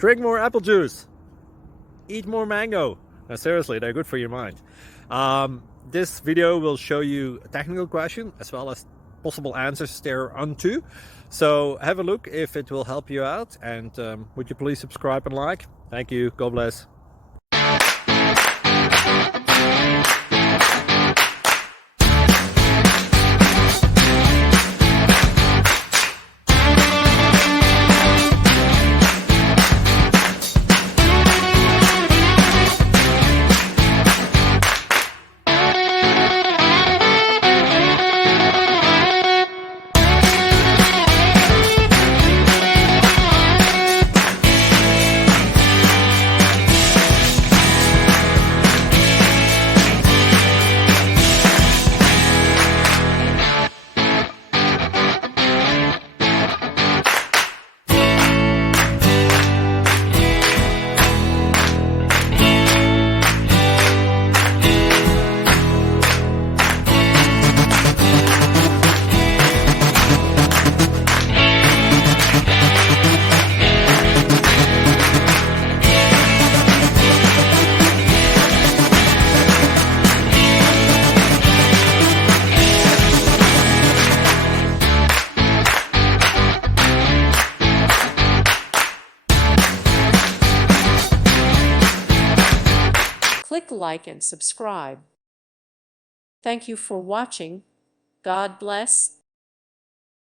Drink more apple juice. Eat more mango. No, seriously, they're good for your mind. This video will show you a technical question as well as possible answers thereunto. So have a look if it will help you out, and would you please subscribe and like? Thank you. God bless. Click like and subscribe. Thank you for watching. God bless.